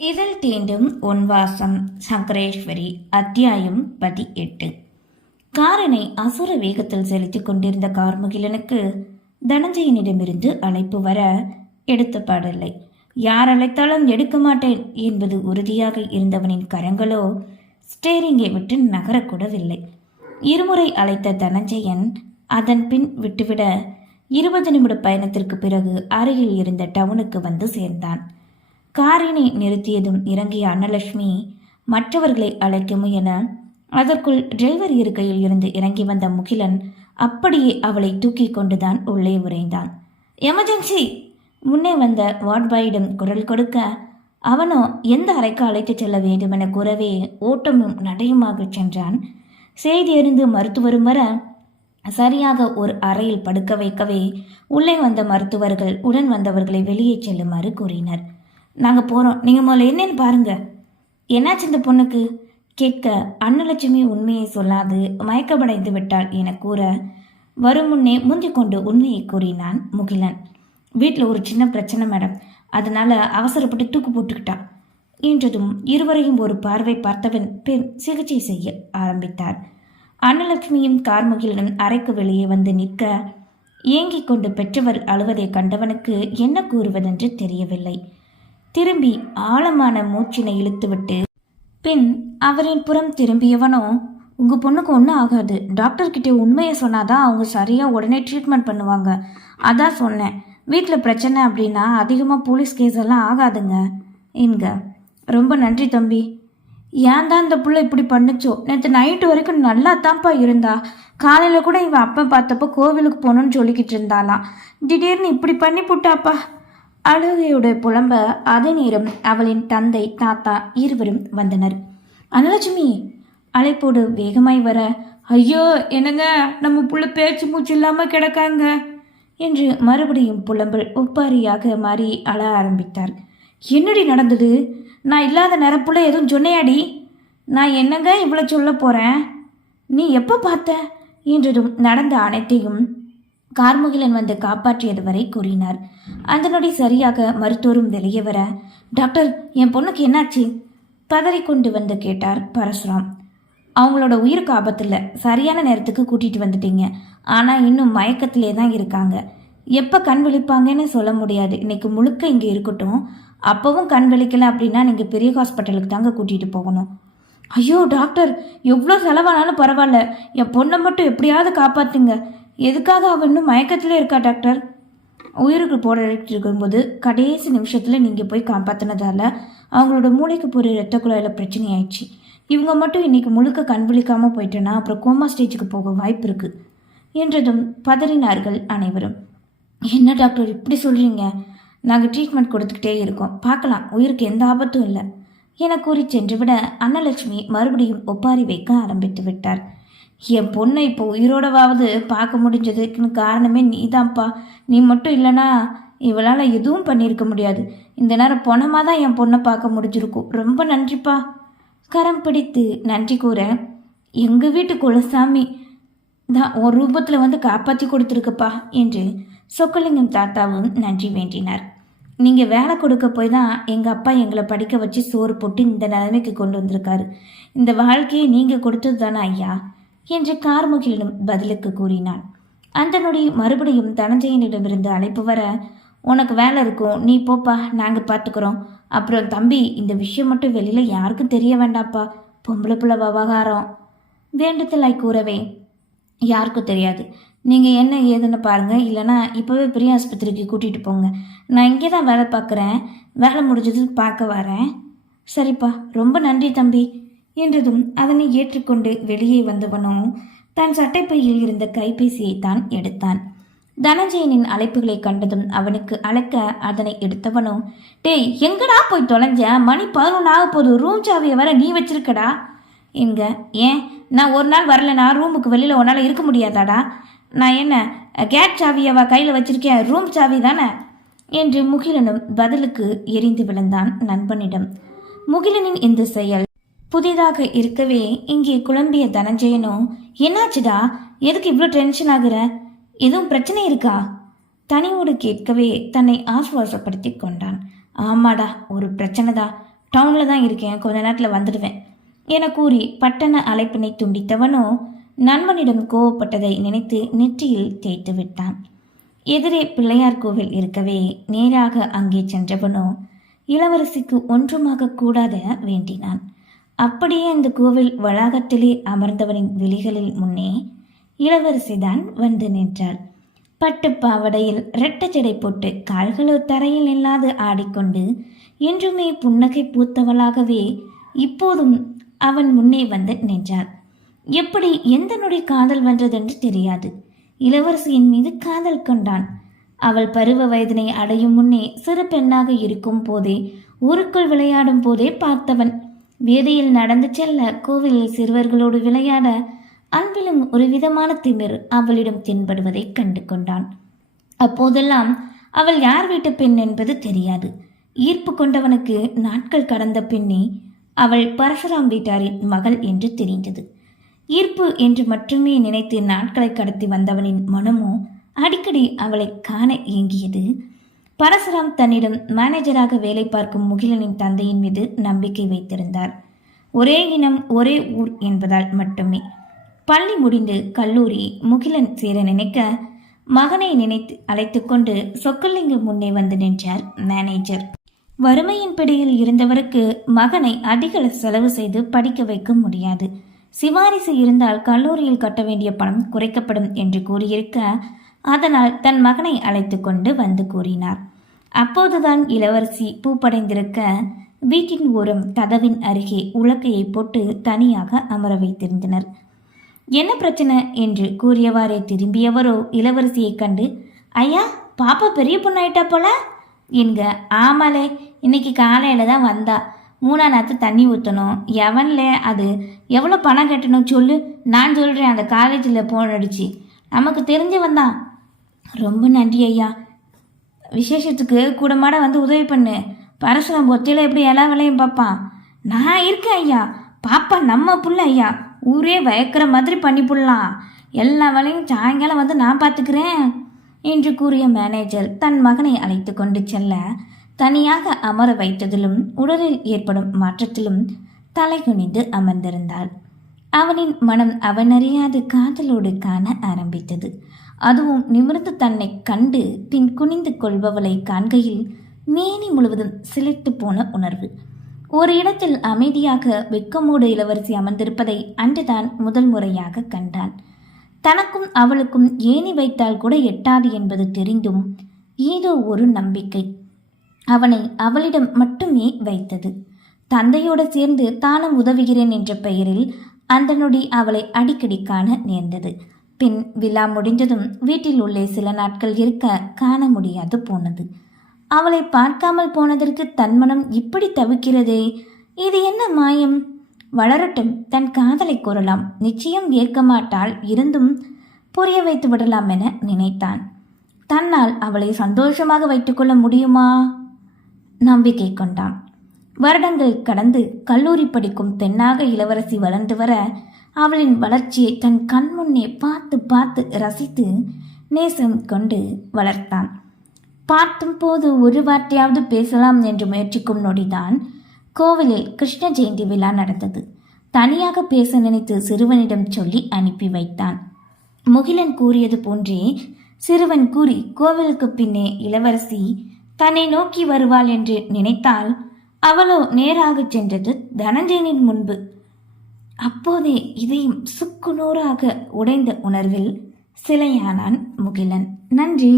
இதழ் தீண்டும் உன்வாசம் சங்கரேஸ்வரி அத்தியாயம் பதி எட்டு காரனை அசுர வேகத்தில் செலுத்திக் கொண்டிருந்த கார்முகிலனுக்கு தனஞ்சயனிடமிருந்து அழைப்பு வர எடுத்த பாடலை யார் அழைத்தாலும் எடுக்க மாட்டேன் என்பது உறுதியாக இருந்தவனின் கரங்களோ ஸ்டேரிங்கை விட்டு நகரக்கூடவில்லை. இருமுறை அழைத்த தனஞ்சயன் அதன் பின் விட்டுவிட இருபது நிமிட பயணத்திற்கு பிறகு அருகில் இருந்த டவுனுக்கு வந்து சேர்ந்தான். காரினை நிறுத்தியதும் இறங்கிய அன்னலட்சுமி மற்றவர்களை அழைக்க முயன அதற்குள் டிரைவர் இருக்கையில் இருந்து இறங்கி வந்த முகிலன் அப்படியே அவளை தூக்கி கொண்டுதான் உள்ளே உறைந்தான். எமர்ஜென்சி! முன்னே வந்த வார்ட் பாயிடம் குரல் கொடுக்க அவனோ எந்த அறைக்கு அழைத்துச் செல்ல வேண்டுமென கூறவே ஓட்டமும் நடையுமாக சென்றான். செய்தி அறிந்து மருத்துவரும் வர சரியாக ஒரு அறையில் படுக்க வைக்கவே உள்ளே வந்த மருத்துவர்கள் உடன் வந்தவர்களை வெளியே செல்லுமாறு கூறினர். நாங்கள் போகிறோம் நீங்கள் முதல்ல என்னன்னு பாருங்கள் என்னாச்சு இந்த பொண்ணுக்கு? கேட்க அன்னலட்சுமி உண்மையை சொல்லாது மயக்கப்படைந்து விட்டாள் என கூற வரும் முன்னே முந்திக் கொண்டு உண்மையை கூறினான் முகிலன். வீட்டில் ஒரு சின்ன பிரச்சனை மேடம். அதனால அவசரப்பட்டு தூக்கு போட்டுக்கிட்டா. என்றதும் இருவரையும் ஒரு பார்வை பார்த்தவன் பெண் சிகிச்சை செய்ய ஆரம்பித்தார் அன்னலட்சுமியும் கார்முகிலனும் அறைக்கு வெளியே வந்து நிற்க ஏங்கிக் கொண்டு பெற்றவர் அழுவதை கண்டவனுக்கு என்ன கூறுவதென்று தெரியவில்லை. திரும்பி ஆழமான மூச்சினை இழுத்துவிட்டு பின் அவரின் புறம் திரும்பியவனோ உங்க பொண்ணுக்கு ஒன்றும் ஆகாது. டாக்டர் கிட்ட உண்மையை சொன்னாதான் அவங்க சரியாக உடனே ட்ரீட்மெண்ட் பண்ணுவாங்க. அதான் சொன்னேன். வீட்டில் பிரச்சனை அப்படின்னா அதிகமாக போலீஸ் கேஸ் எல்லாம் ஆகாதுங்க. என்க ரொம்ப நன்றி தம்பி. ஏன் தான் இந்த புள்ள இப்படி பண்ணுச்சோ? நேற்று நைட்டு வரைக்கும் நல்லா தான்ப்பா இருந்தா. காலையில் கூட இவன் அப்பா பார்த்தப்போ கோவிலுக்கு போகணும்னு சொல்லிக்கிட்டு இருந்தாலாம் திடீர்னு இப்படி பண்ணி புட்டாப்பா. அழுகையோட புலம்ப அதே நேரம் அவளின் தந்தை தாத்தா இருவரும் வந்தனர். அனலட்சுமி அழைப்போடு வேகமாய் வர ஐயோ என்னங்க நம்ம புள்ள பேச்சு மூச்சு இல்லாமல் கிடக்காங்க? என்று மறுபடியும் புலம்பல் ஒப்பாரியாக மாறி அழ ஆரம்பித்தார். என்னடி நடந்தது? நான் இல்லாத நிரப்புல எதுவும் சொன்னையாடி? நான் என்னங்க இவ்வளோ சொல்ல போகிறேன் நீ எப்போ பார்த்த? என்றதும் நடந்த அனைத்தையும் கார்முகிலன் வந்து காப்பாற்றியது வரை கூறினார். அந்த நொடி சரியாக மருத்துவரும் வெளியே வர டாக்டர் என் பொண்ணுக்கு என்னாச்சு? பதறிக்கொண்டு வந்து கேட்டார் பரசுராம். அவங்களோட உயிருக்கு ஆபத்தில் சரியான நேரத்துக்கு கூட்டிகிட்டு வந்துட்டீங்க. ஆனால் இன்னும் மயக்கத்திலே தான் இருக்காங்க. எப்போ கண் விழிப்பாங்கன்னு சொல்ல முடியாது. இன்னைக்கு முழுக்க இங்கே இருக்கட்டும். அப்போவும் கண் விழிக்கல அப்படின்னா நீங்கள் பெரிய ஹாஸ்பிட்டலுக்கு தாங்க கூட்டிகிட்டு போகணும். ஐயோ டாக்டர் எவ்வளோ செலவானாலும் பரவாயில்ல. என் பொண்ணை மட்டும் எப்படியாவது காப்பாற்றுங்க எதுக்காக அவள் இன்னும் மயக்கத்தில் இருக்கா டாக்டர்? உயிருக்கு போராடிட்டு இருக்கும்போது கடைசி நிமிஷத்தில் நீங்கள் போய் காப்பாற்றினதால அவங்களோட மூளைக்கு போகிற ரத்த குழாயில் பிரச்சனை ஆயிடுச்சு இவங்க மட்டும் இன்னைக்கு முழுக்க கண் விழிக்காமல் போயிட்டேன்னா அப்புறம் கோமா ஸ்டேஜுக்கு போக வாய்ப்பு இருக்குது என்றதும் பதறினார்கள் அனைவரும். என்ன டாக்டர் இப்படி சொல்கிறீங்க நாங்கள் ட்ரீட்மெண்ட் கொடுத்துக்கிட்டே இருக்கோம். பார்க்கலாம். உயிருக்கு எந்த ஆபத்தும் இல்லை. என கூறி சென்றுவிட அன்னலட்சுமி மறுபடியும் ஒப்பாரி வைக்க ஆரம்பித்து விட்டார். என் பொண்ணை இப்போ உயிரோடவாவது பார்க்க முடிஞ்சதுக்குன்னு காரணமே நீதான்ப்பா. நீ மட்டும் இல்லைனா இவளால் எதுவும் பண்ணியிருக்க முடியாது. இந்த நேரம் பொணமாக தான் என் பொண்ணை பார்க்க முடிஞ்சிருக்கும். ரொம்ப நன்றிப்பா. கரம் பிடித்து நன்றி கூற எங்கள் வீட்டு குலசாமி தான் ஒரு ரூபத்தில் வந்து காப்பாற்றி கொடுத்துருக்குப்பா என்று சொக்கலிங்கம் தாத்தாவும் நன்றி வேண்டினார். நீங்கள் வேலை கொடுக்க போய் தான் எங்கள் அப்பா எங்களை படிக்க வச்சு சோறு போட்டு இந்த நிலைமைக்கு கொண்டு வந்திருக்காரு. இந்த வாழ்க்கையை நீங்கள் கொடுத்தது தானே ஐயா. என்று கார்முகிலிடம் பதிலுக்கு கூறினான். அந்த நொடி மறுபடியும் தனஞ்சயனிடமிருந்து அழைப்பு வர உனக்கு வேலை இருக்கும். நீ போப்பா. நாங்கள் பார்த்துக்குறோம் அப்புறம் தம்பி இந்த விஷயம் மட்டும் வெளியில் யாருக்கும் தெரிய வேண்டாப்பா பொம்பளை பிள்ளை விவகாரம். வேண்டுதலாய் கூறவே. யாருக்கும் தெரியாது. நீங்கள் என்ன ஏதுன்னு பாருங்கள் இல்லைனா இப்போவே பெரிய ஆஸ்பத்திரிக்கு கூட்டிகிட்டு போங்க. நான் இங்கே தான் வேலை பார்க்குறேன் வேலை முடிஞ்சது பார்க்க வரேன். சரிப்பா. ரொம்ப நன்றி தம்பி. என்றதும் அதனை ஏற்றுக்கொண்டு வெளியே வந்தவனும் தன் சட்டைப்பையில் இருந்த கைபேசியை தான் எடுத்தான். தனஞ்சயனின் அழைப்புகளை கண்டதும் அவனுக்கு அழைக்க அதனை எடுத்தவனும் டேய் எங்கடா போய் தொலைஞ்ச? மணி பதினொன்று ஆக போது ரூம் சாவியை வர நீ வச்சிருக்கடா. எங்க? ஏன்? நான் ஒரு நாள் வரலனா ரூமுக்கு வெளியில் உன்னால் இருக்க முடியாதாடா? நான் என்ன கேட் சாவியவா கையில் வச்சிருக்கேன் ரூம் சாவி தானே? என்று முகிலனும் பதிலுக்கு எரிந்து விழுந்தான் நண்பனிடம். முகிலனின் இந்த செயல் புதிதாக இருக்கவே இங்கே குழம்பிய தனஞ்சயனும் என்னாச்சுடா? எதுக்கு இவ்வளோ டென்ஷன் ஆகுற? எதுவும் பிரச்சனை இருக்கா? தனியோடு கேட்கவே தன்னை ஆசுவாசப்படுத்தி கொண்டான். ஆமாடா ஒரு பிரச்சனைதா டவுனில் தான் இருக்கேன். கொஞ்ச நேரத்தில் வந்துடுவேன். என கூறி பட்டண அழைப்பினை துண்டித்தவனோ நண்பனிடம் கோவப்பட்டதை நினைத்து நெற்றியில் தேய்த்து விட்டான். எதிரே பிள்ளையார் கோவில் இருக்கவே நேராக அங்கே சென்றவனோ இளவரசிக்கு ஒன்றுமாக கூடாத வேண்டினான். அப்படியே அந்த கோவில் வளாகத்திலே அமர்ந்தவனின் விழிகளில் முன்னே இளவரசிதான் வந்து நின்றாள். பட்டுப் பாவடையில் இரட்டை போட்டு கால்களோ தரையில் இல்லாது ஆடிக்கொண்டு என்றுமே புன்னகை பூத்தவளாகவே இப்போதும் அவன் முன்னே வந்து நின்றாள். எப்படி எந்த நொடி காதல் வென்றதென்று தெரியாது. இளவரசியின் மீது காதல் கொண்டான். அவள் பருவ வயதினை அடையும் முன்னே சிறு பெண்ணாக இருக்கும் போதே ஊருக்குள் விளையாடும் போதே பார்த்தவன் வீதியில் நடந்து செல்ல கோவிலில் சிறுவர்களோடு விளையாட அன்பிலும் ஒரு விதமான திமிர் அவளிடம் தென்படுவதை கண்டு கொண்டான். அப்போதெல்லாம் அவள் யார் வீட்டு பெண் என்பது தெரியாது. ஈர்ப்பு கொண்டவனுக்கு நாட்கள் கடந்த பின்னே அவள் பரசுராம் வீட்டாரின் மகள் என்று தெரிந்தது. ஈர்ப்பு என்று மட்டுமே நினைத்து நாட்களை கடத்தி வந்தவனின் மனமோ அடிக்கடி அவளை காண இயங்கியது பரசுராம் தன்னிடம் மேனேஜராக வேலை பார்க்கும் முகிலனின் தந்தையின் மீது நம்பிக்கை வைத்திருந்தார். ஒரே இனம் ஒரே ஊர் என்பதால் மட்டுமே. பள்ளி முடிந்து கல்லூரி முகிலன் சேர நினைக்க மகனை நினைத்து அழைத்துக்கொண்டு சொக்கலிங்கம் முன்னே வந்து நின்றார் மேனேஜர் வறுமையின் பிடியில் இருந்தவருக்கு மகனை அதிக செலவு செய்து படிக்க வைக்க முடியாது. சிபாரிசு இருந்தால் கல்லூரியில் கட்ட வேண்டிய பணம் குறைக்கப்படும் என்று கூறியிருக்க அதனால் தன் மகனை அழைத்து கொண்டு வந்து கூறினார். அப்போதுதான் இளவரசி பூப்படைந்திருக்க வீட்டின் ஓரம் கதவின் அருகே உலக்கையை போட்டு தனியாக அமர வைத்திருந்தனர். என்ன பிரச்சனை என்று கூறியவாறே திரும்பியவரோ இளவரசியை கண்டு ஐயா பாப்பா பெரிய பொண்ணாயிட்டா போல என்க ஆமாலே இன்னைக்கு காலையில் தான் வந்தா. மூணா நேரத்து தண்ணி ஊற்றணும் எவன்ல? அது எவ்வளோ பணம் கட்டணும் சொல்லு. நான் சொல்கிறேன் அந்த காலேஜில் போன் அடிச்சு. நமக்கு தெரிஞ்சவன் தான். ரொம்ப நன்றி ஐயா. விசேஷத்துக்கு கூடமாட வந்து உதவி பண்ணு. பரசுரம் ஒத்தையில் எப்படி எல்லா வேலையும் பார்ப்பான் நான் இருக்கேன் ஐயா. பாப்பா நம்ம புள்ள ஐயா. ஊரே வயக்கிற மாதிரி பண்ணி புடலாம் எல்லா வேலையும் சாயங்காலம் வந்து நான் பார்த்துக்கிறேன் என்று கூறிய மேனேஜர் தன் மகனை அழைத்து கொண்டு செல்ல தனியாக அமர வைத்ததிலும் உடலில் ஏற்படும் மாற்றத்திலும் தலை குனிந்து அமர்ந்திருந்தாள். அவனின் மனம் அவனறியாது காதலோடு காண ஆரம்பித்தது. அதுவும் நிமிர்ந்து தன்னை கண்டு பின் குனிந்து கொள்பவளை காண்கையில் மேனி முழுவதும் சிலிர்த்து போன உணர்வு. ஒரு இடத்தில் அமைதியாக வெக்கமூடு இளவரசி அமர்ந்திருப்பதை அன்றுதான் முதல் முறையாக கண்டான். தனக்கும் அவளுக்கும் ஏணி வைத்தால் கூட எட்டாது என்பது தெரிந்தும் ஏதோ ஒரு நம்பிக்கை அவனை அவளிடம் மட்டுமே வைத்தது. தந்தையோடு சேர்ந்து தானும் உதவுகிறேன் என்ற பெயரில் அந்த நொடி அவளை அடிக்கடி காண நேர்ந்தது. பின் விழா முடிந்ததும் வீட்டில் உள்ளே சில நாட்கள் இருக்க காண முடியாது போனது. அவளை பார்க்காமல் போனதற்கு தன் மனம் இப்படி தவிக்கிறதே இது என்ன மாயம்? வளரட்டும் தன் காதலை கூறலாம். நிச்சயம் ஏற்க மாட்டாள் இருந்தும் புரிய வைத்து விடலாம் என நினைத்தான். தன்னால் அவளை சந்தோஷமாக வைத்துக்கொள்ள முடியுமா? நம்பிக்கை கொண்டான். வருடங்கள் கடந்து கல்லூரி படிக்கும் பெண்ணாக இளவரசி வளர்ந்து வர அவளின் வளர்ச்சியை தன் கண்முன்னே பார்த்து பார்த்து ரசித்து நேசம் கொண்டு வளர்த்தான். பார்த்தும் போது ஒரு வார்த்தையாவது பேசலாம் என்று முயற்சிக்கும் நொடிதான் கோவிலில் கிருஷ்ண ஜெயந்தி விழா நடந்தது. தனியாக பேச நினைத்து சிறுவனிடம் சொல்லி அனுப்பி வைத்தான். முகிலன் கூறியது போன்றே சிறுவன் கூறி கோவிலுக்கு பின்னே இளவரசி தன்னை நோக்கி வருவாள் என்று நினைத்தால் அவளோ நேராகச் சென்றது தனஞ்சயனின் முன்பு. அப்போதே இதயம் சுக்குநூறாக உடைந்த உணர்வில் சிலையானான் முகிலன். நன்றி.